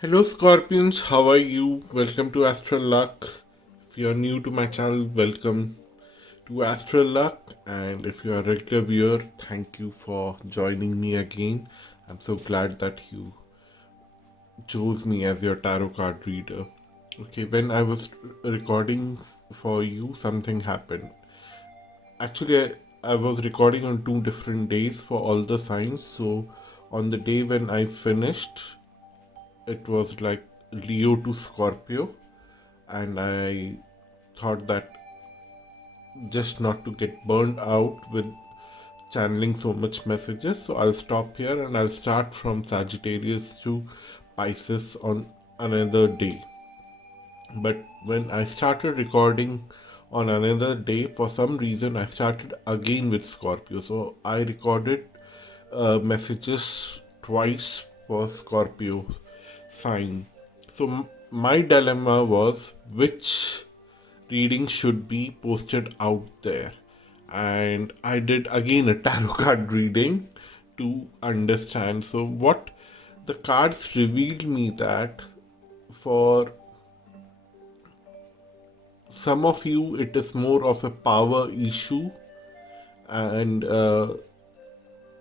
Hello Scorpions, how are you? Welcome to Astral Luck. If you are new to my channel, welcome to Astral Luck. And if you are a regular viewer, thank you for joining me again. I'm so glad that you chose me as your tarot card reader. Okay, when I was recording for you, something happened. Actually, I was recording on 2 different days for all the signs. So on the day when I finished, it was like Leo to Scorpio, and I thought that just not to get burned out with channeling so much messages, so I'll stop here and I'll start from Sagittarius to Pisces on another day. But when I started recording on another day, for some reason I started again with Scorpio, so I recorded messages twice for Scorpio sign. So my dilemma was which reading should be posted out there, and I did again a tarot card reading to understand. So what the cards revealed me that for some of you it is more of a power issue, and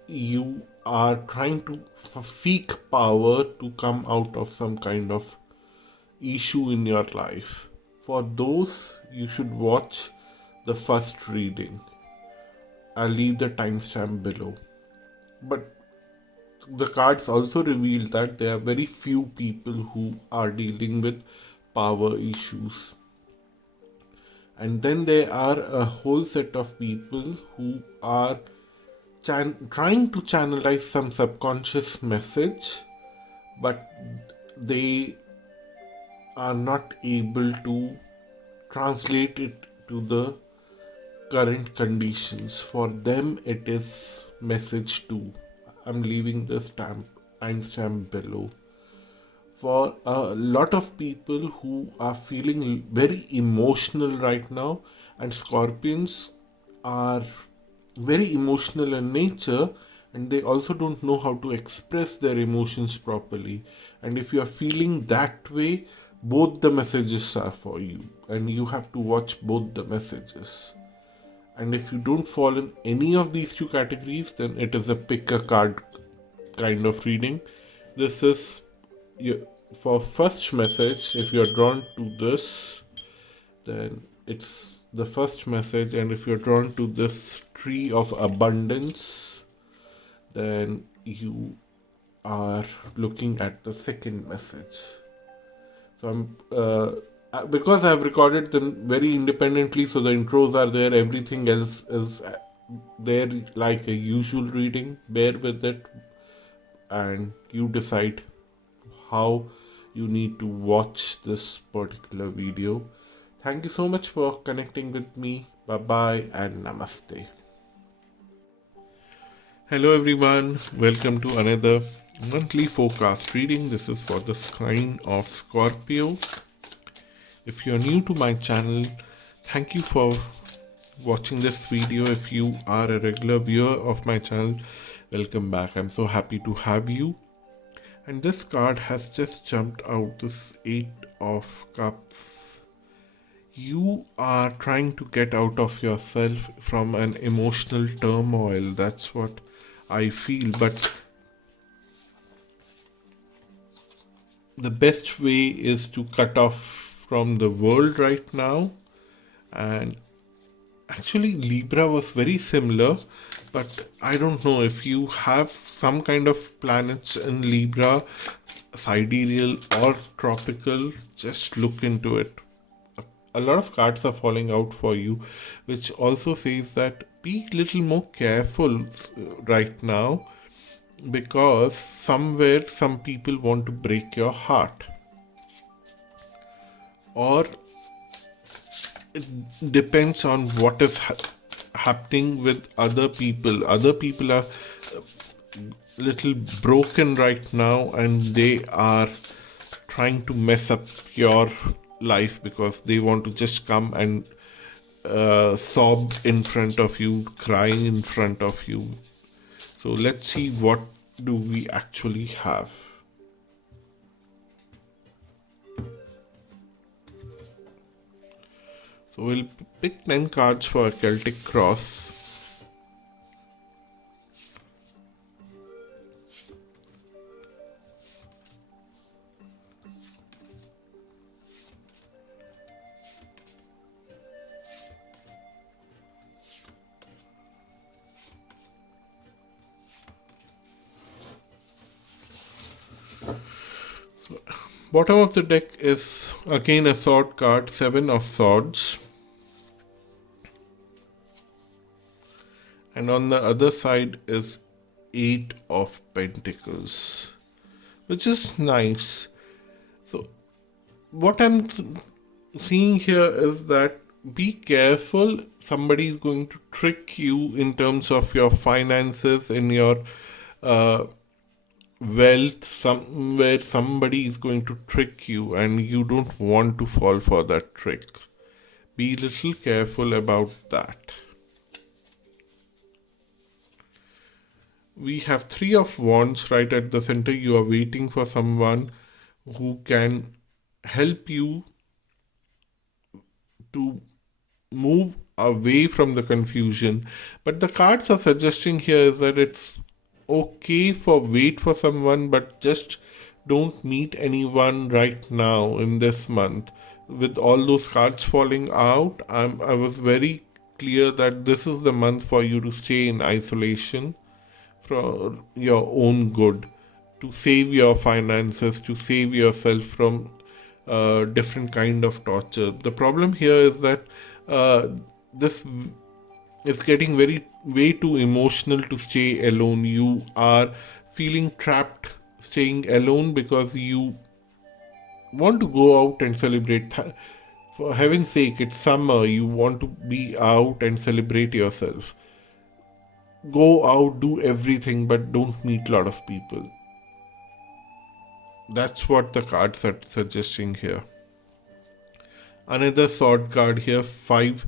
you are trying to seek power to come out of some kind of issue in your life. For those, you should watch the first reading. I'll leave the timestamp below. But the cards also reveal that there are very few people who are dealing with power issues. And then there are a whole set of people who are trying to channelize some subconscious message, but they are not able to translate it to the current conditions. For them, it is message 2. I'm leaving the timestamp below. For a lot of people who are feeling very emotional right now, and Scorpions are very emotional in nature, and they also don't know how to express their emotions properly. And if you are feeling that way, both the messages are for you, and you have to watch both the messages. And if you don't fall in any of these two categories, then it is a pick a card kind of reading. This is for first message. If you're drawn to this, then it's the first message, and if you're drawn to this tree of abundance, then you are looking at the second message. So I'm because I've recorded them very independently, so the intros are there, everything else is there like a usual reading. Bear with it, and you decide how you need to watch this particular video. Thank you so much for connecting with me. Bye bye and namaste. Hello everyone, welcome to another monthly forecast reading. This is for the sign of Scorpio. If you are new to my channel, thank you for watching this video. If you are a regular viewer of my channel, welcome back. I'm so happy to have you. And this card has just jumped out, this 8 of Cups. You are trying to get out of yourself from an emotional turmoil. That's what I feel. But the best way is to cut off from the world right now. And actually Libra was very similar, but I don't know if you have some kind of planets in Libra, sidereal or tropical, just look into it. A lot of cards are falling out for you, which also says that be a little more careful right now, because somewhere some people want to break your heart, or it depends on what is happening with other people. Other people are little broken right now, and they are trying to mess up your life because they want to just come and sob in front of you, crying in front of you. So let's see what do we actually have. So we'll pick 10 cards for a Celtic cross. Bottom of the deck is again a sword card, 7 of swords. And on the other side is 8 of pentacles, which is nice. So what I'm seeing here is that be careful. Somebody is going to trick you in terms of your finances, in your wealth. Somewhere somebody is going to trick you and you don't want to fall for that trick. Be a little careful about that. We have 3 of wands right at the center. You are waiting for someone who can help you to move away from the confusion. But the cards are suggesting here is that it's okay for wait for someone, but just don't meet anyone right now in this month. With all those cards falling out, I was very clear that this is the month for you to stay in isolation for your own good, to save your finances, to save yourself from different kind of torture. The problem here is that this is getting way too emotional to stay alone. You are feeling trapped staying alone because you want to go out and celebrate. For heaven's sake, it's summer. You want to be out and celebrate yourself. Go out, do everything, but don't meet a lot of people. That's what the cards are suggesting here. Another sword card here, 5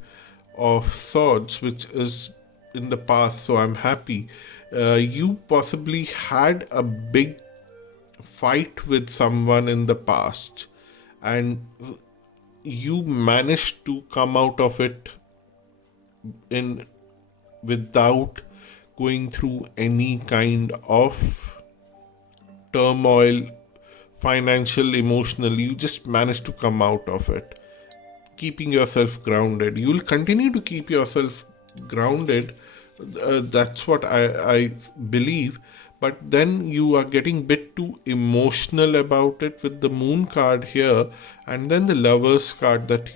of swords, which is in the past, so I'm happy. You possibly had a big fight with someone in the past and you managed to come out of it without going through any kind of turmoil, financial, emotional. You just managed to come out of it, keeping yourself grounded. You'll continue to keep yourself grounded. That's what I believe. But then you are getting a bit too emotional about it with the moon card here, and then the lovers card, that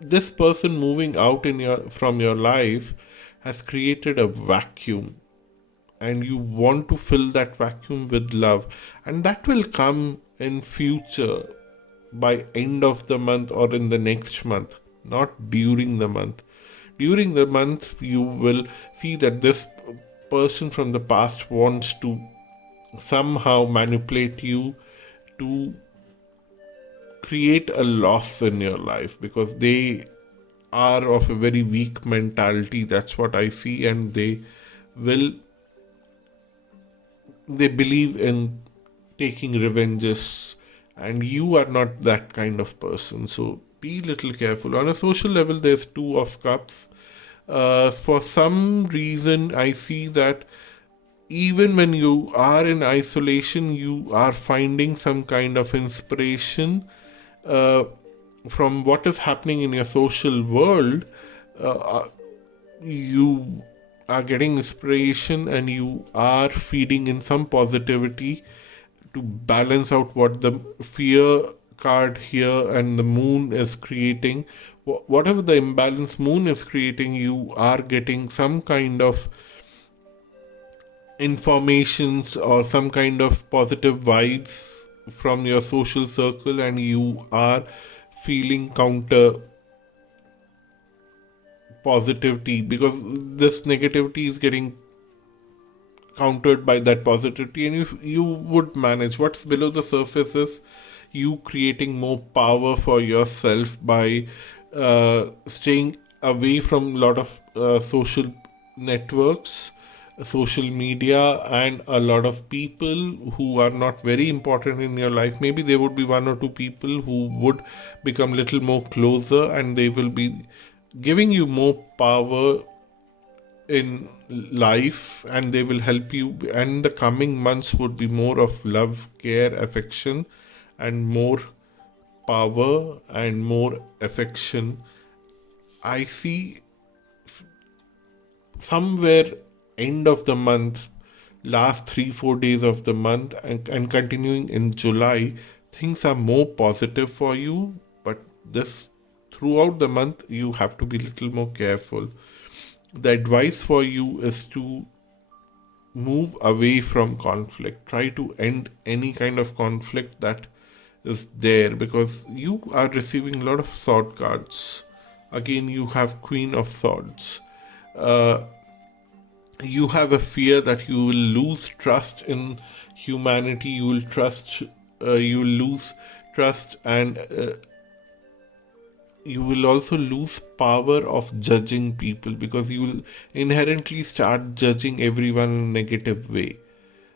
this person moving out from your life has created a vacuum, and you want to fill that vacuum with love, and that will come in future by end of the month or in the next month, not during the month. During the month, you will see that this person from the past wants to somehow manipulate you to create a loss in your life, because they are of a very weak mentality. That's what I see, and they believe in taking revenges, and you are not that kind of person. So be a little careful. On a social level, there's 2 of cups. For some reason, I see that even when you are in isolation, you are finding some kind of inspiration from what is happening in your social world. You are getting inspiration and you are feeding in some positivity to balance out what the fear card here and the moon is creating. Whatever the imbalance moon is creating, you are getting some kind of informations or some kind of positive vibes from your social circle, and you are feeling counter positivity, because this negativity is getting countered by that positivity, and you would manage. What's below the surface is you creating more power for yourself by staying away from a lot of social networks, social media and a lot of people who are not very important in your life. Maybe there would be one or two people who would become little more closer, and they will be giving you more power in life, and they will help you. And the coming months would be more of love, care, affection, and more power and more affection. I see somewhere end of the month, last 3-4 days of the month, and continuing in July, things are more positive for you. But this throughout the month, you have to be little more careful. The advice for you is to move away from conflict. Try to end any kind of conflict that is there, because you are receiving a lot of sword cards. Again, you have Queen of Swords. Uh, you have a fear that you will lose trust in humanity. You will lose trust, and you will also lose power of judging people, because you will inherently start judging everyone in a negative way.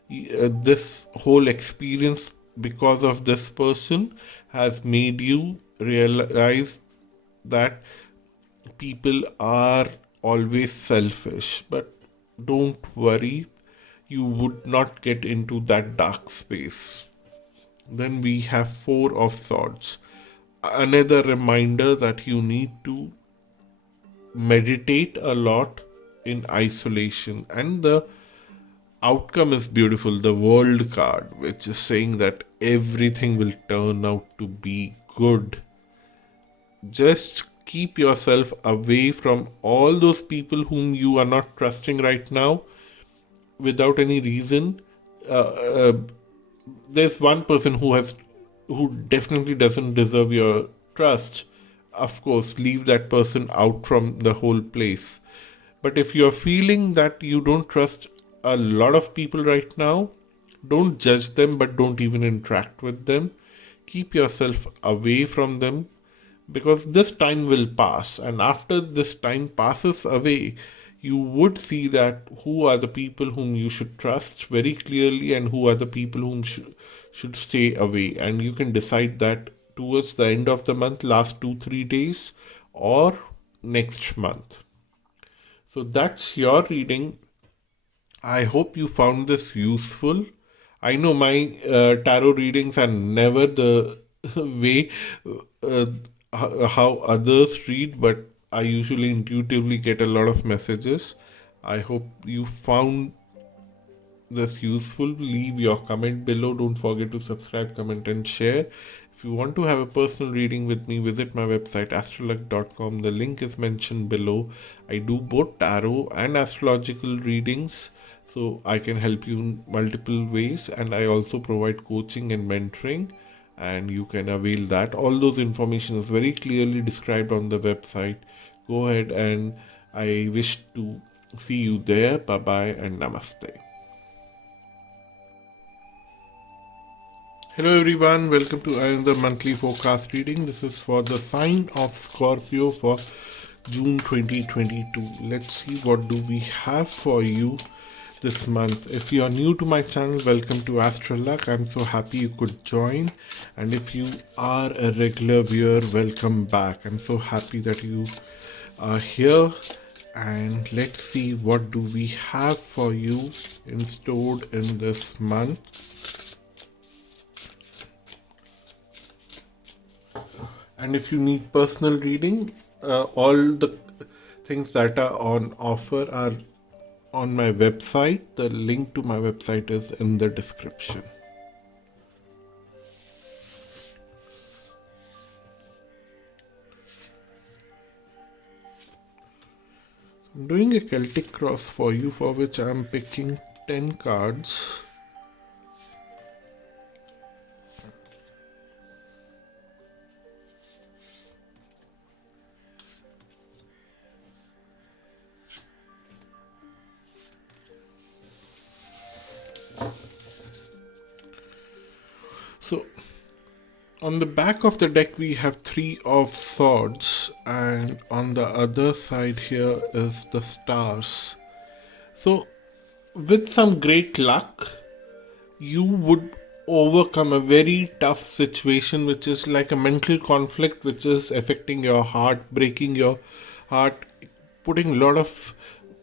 This whole experience, because of this person, has made you realize that people are always selfish. But don't worry, you would not get into that dark space. Then we have Four of Swords, another reminder that you need to meditate a lot in isolation. And the outcome is beautiful, the World card, which is saying that everything will turn out to be good. Just keep yourself away from all those people whom you are not trusting right now without any reason. There's one person who definitely doesn't deserve your trust. Of course, leave that person out from the whole place. But if you're feeling that you don't trust a lot of people right now, don't judge them, but don't even interact with them. Keep yourself away from them, because this time will pass, and after this time passes away, you would see that who are the people whom you should trust very clearly, and who are the people whom should stay away. And you can decide that towards the end of the month, last 2-3 days, or next month. So that's your reading. I hope you found this useful. I know my tarot readings are never the way uh, how others read, but I usually intuitively get a lot of messages. I hope you found this useful. Leave your comment below. Don't forget to subscribe, comment, and share. If you want to have a personal reading with me, visit my website astralluck.com. The link is mentioned below. I do both tarot and astrological readings, so I can help you in multiple ways, and I also provide coaching and mentoring, and you can avail that. All those information is very clearly described on the website. Go ahead, and I wish to see you there. Bye bye and namaste. Hello everyone, welcome to another monthly forecast reading. This is for the sign of Scorpio for June 2022. Let's see what do we have for you this month. If you are new to my channel, welcome to Astral. I'm so happy you could join, and if you are a regular viewer, welcome back. I'm so happy that you are here, and let's see what do we have for you in store in this month. And if you need personal reading, all the things that are on offer are on my website. The link to my website is in the description. I'm doing a Celtic cross for you, for which I'm picking 10 cards. So on the back of the deck we have Three of Swords, and on the other side here is the stars. So with some great luck, you would overcome a very tough situation, which is like a mental conflict, which is affecting your heart, breaking your heart, putting a lot of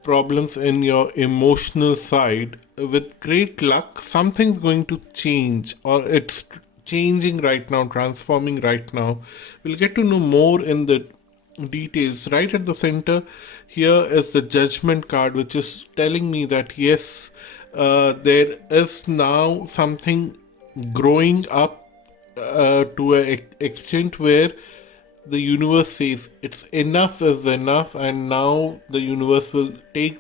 problems in your emotional side. With great luck, something's going to change, or it's changing right now, transforming right now. We'll get to know more in the details. Right at the center here is the judgment card, which is telling me that yes, there is now something growing up to an extent where the universe says it's enough is enough, and now the universe will take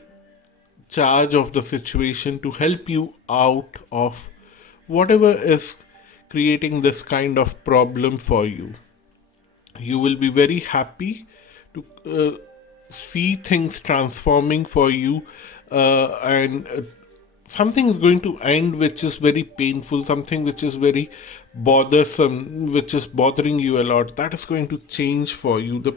charge of the situation to help you out of whatever is creating this kind of problem for you. You will be very happy to see things transforming for you, and something is going to end which is very painful, something which is very bothersome, which is bothering you a lot, that is going to change for you. The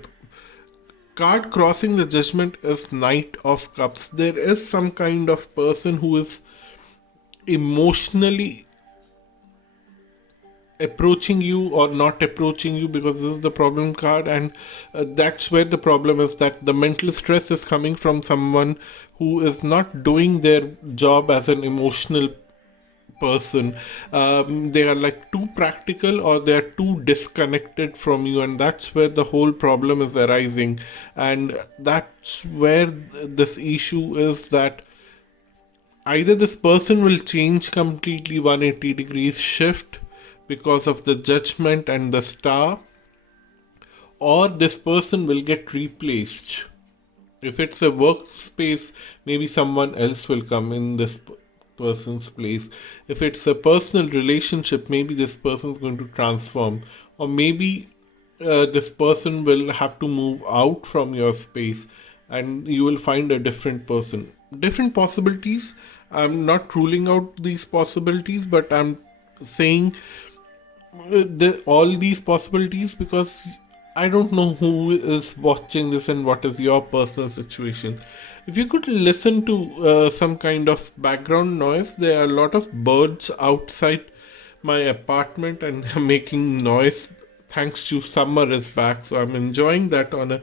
card crossing the judgment is Knight of Cups. There is some kind of person who is emotionally approaching you or not approaching you, because this is the problem card, and that's where the problem is, that the mental stress is coming from someone who is not doing their job as an emotional person. They are like too practical, or they are too disconnected from you, and that's where the whole problem is arising. And that's where this issue is, that either this person will change completely, 180 degrees shift because of the judgment and the star, or this person will get replaced. If it's a workspace, maybe someone else will come in this person's place. If it's a personal relationship, maybe this person's going to transform, or maybe this person will have to move out from your space and you will find a different person. Different possibilities. I'm not ruling out these possibilities, but I'm saying all these possibilities because I don't know who is watching this and what is your personal situation. If you could listen to some kind of background noise, there are a lot of birds outside my apartment and they're making noise. Thanks to summer is back, so I'm enjoying that on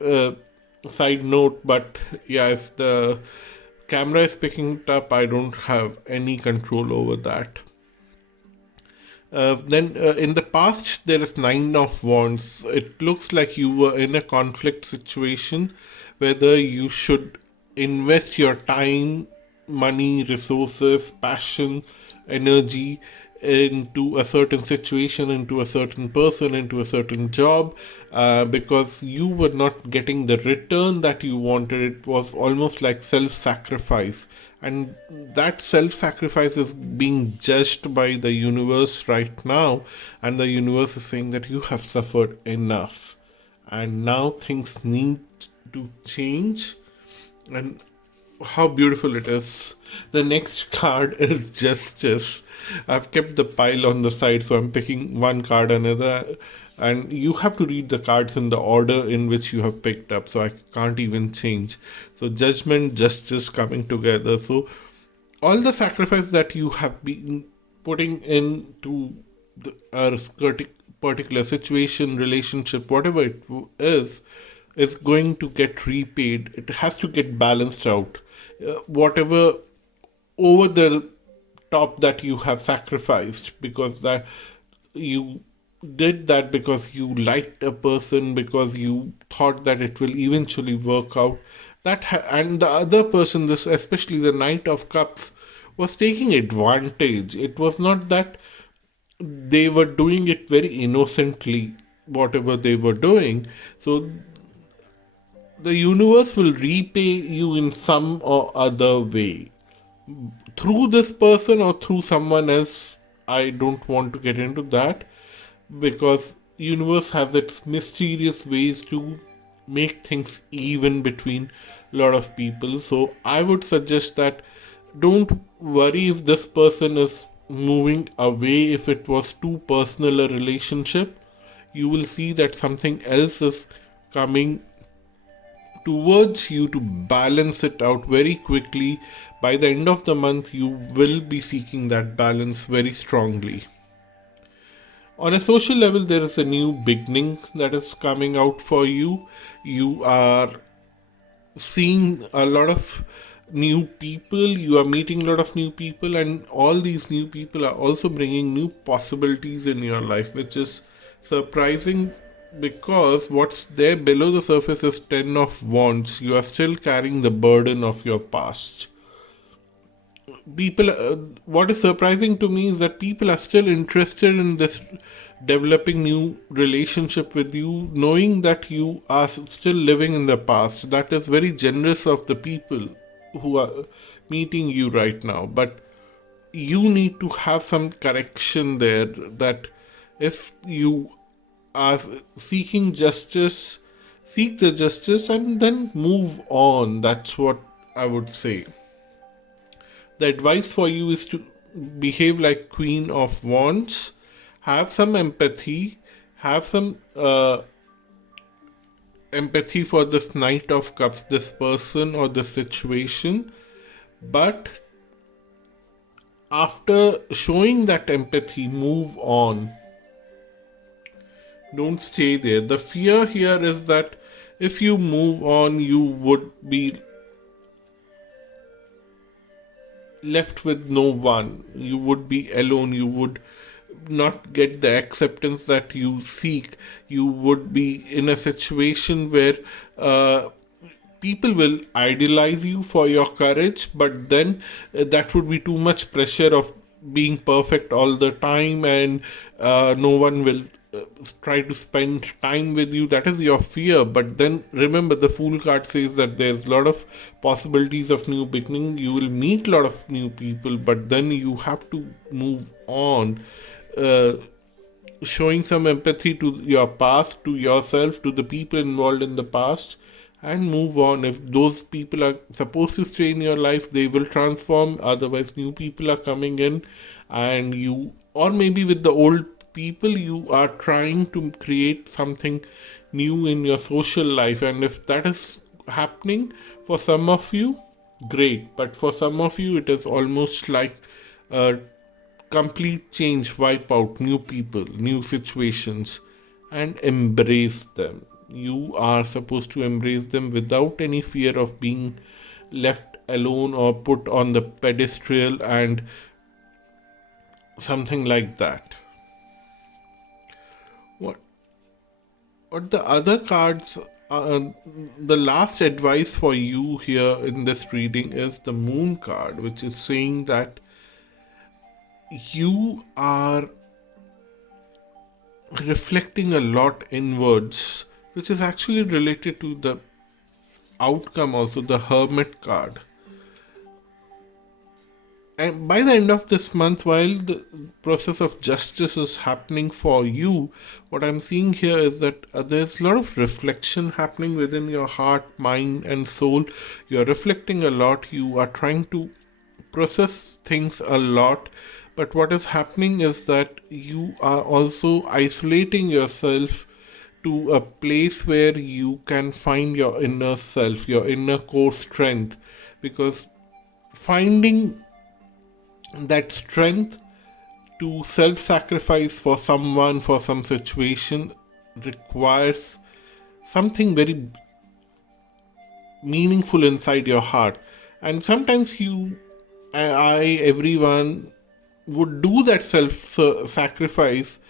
a side note. But yeah, if the camera is picking it up, I don't have any control over that. Then in the past, there is Nine of Wands. It looks like you were in a conflict situation, whether you should invest your time, money, resources, passion, energy into a certain situation, into a certain person, into a certain job, because you were not getting the return that you wanted. It was almost like self-sacrifice, and that self-sacrifice is being judged by the universe right now, and the universe is saying that you have suffered enough and now things need to change. And how beautiful it is. The next card is Justice. I've kept the pile on the side, so I'm picking one card another, and you have to read the cards in the order in which you have picked up, so I can't even change. So Judgment, Justice coming together. So all the sacrifice that you have been putting into a particular situation, relationship, whatever it is going to get repaid. It has to get balanced out. Whatever over the top that you have sacrificed, because that you did that because you liked a person, because you thought that it will eventually work out. And the other person, this especially the Knight of Cups, was taking advantage. It was not that they were doing it very innocently, whatever they were doing. So the universe will repay you in some or other way, through this person or through someone else. I don't want to get into that, because universe has its mysterious ways to make things even between a lot of people. So I would suggest that don't worry if this person is moving away. If it was too personal a relationship, you will see that something else is coming towards you to balance it out very quickly. By the end of the month, you will be seeking that balance very strongly. On a social level, there is a new beginning that is coming out for you. You are seeing a lot of new people, you are meeting a lot of new people, and all these new people are also bringing new possibilities in your life, which is surprising because what's there below the surface is 10 of wands. You are still carrying the burden of your past. People, what is surprising to me is that people are still interested in this developing new relationship with you, knowing that you are still living in the past. That is very generous of the people who are meeting you right now. But you need to have some correction there, that if you are seeking justice, seek the justice and then move on. That's what I would say. The advice for you is to behave like Queen of Wands. Have some empathy. Have some empathy for this Knight of Cups, this person or this situation. But after showing that empathy, move on. Don't stay there. The fear here is that if you move on, you would be left with no one. You would be alone. You would not get the acceptance that you seek. You would be in a situation where people will idolize you for your courage, but then that would be too much pressure of being perfect all the time, and no one will try to spend time with you. That is your fear. But then remember, the Fool card says that there's a lot of possibilities of new beginning. You will meet a lot of new people, but then you have to move on, showing some empathy to your past, to yourself, to the people involved in the past, and move on. If those people are supposed to stay in your life, they will transform. Otherwise, new people are coming in, and you, or maybe with the old people, you are trying to create something new in your social life. And if that is happening for some of you, great. But for some of you, it is almost like a complete change, wipe out, new people, new situations, and embrace them. You are supposed to embrace them without any fear of being left alone or put on the pedestal and something like that. What the other cards, the last advice for you here in this reading is the Moon card, which is saying that you are reflecting a lot inwards, which is actually related to the outcome also, the Hermit card. And by the end of this month, while the process of justice is happening for you, what I'm seeing here is that there's a lot of reflection happening within your heart, mind, and soul. You're reflecting a lot. You are trying to process things a lot. But what is happening is that you are also isolating yourself to a place where you can find your inner self, your inner core strength. Because finding that strength to self-sacrifice for someone, for some situation, requires something very meaningful inside your heart. And sometimes you, everyone would do that self-sacrifice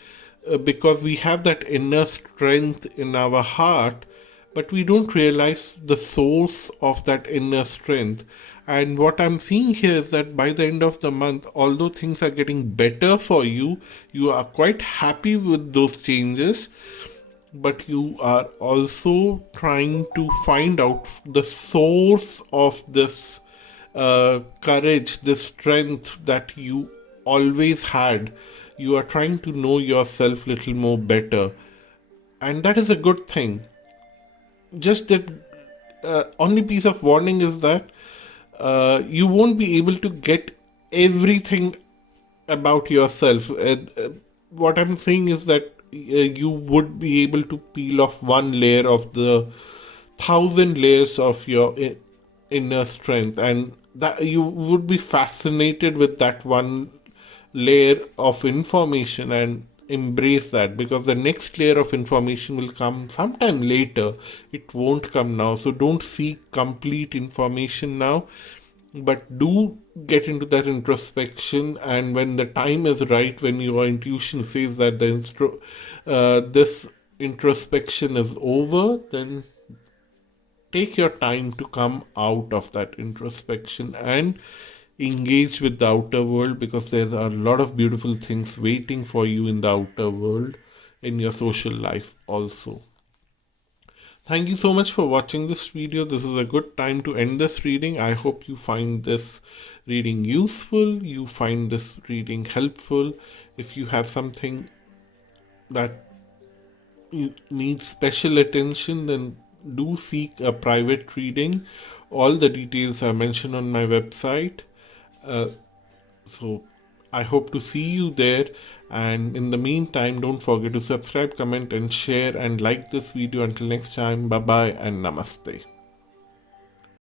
because we have that inner strength in our heart, but we don't realize the source of that inner strength. And what I'm seeing here is that by the end of the month, although things are getting better for you, you are quite happy with those changes, but you are also trying to find out the source of this courage, this strength that you always had. You are trying to know yourself a little more better, and that is a good thing. Just that only piece of warning is that you won't be able to get everything about yourself. What I'm saying is that you would be able to peel off one layer of the 1,000 layers of your inner strength, and that you would be fascinated with that one layer of information and embrace that, because the next layer of information will come sometime later. It won't come now, so don't seek complete information now, but do get into that introspection. And when the time is right, when your intuition says that this introspection is over, then take your time to come out of that introspection and engage with the outer world, because there's a lot of beautiful things waiting for you in the outer world, in your social life also. Thank you so much for watching this video. This is a good time to end this reading. I hope you find this reading useful, you find this reading helpful. If you have something that you need special attention, then do seek a private reading. All the details are mentioned on my website. So I hope to see you there. And in the meantime, don't forget to subscribe, comment, and share, and like this video. Until next time, bye bye and namaste.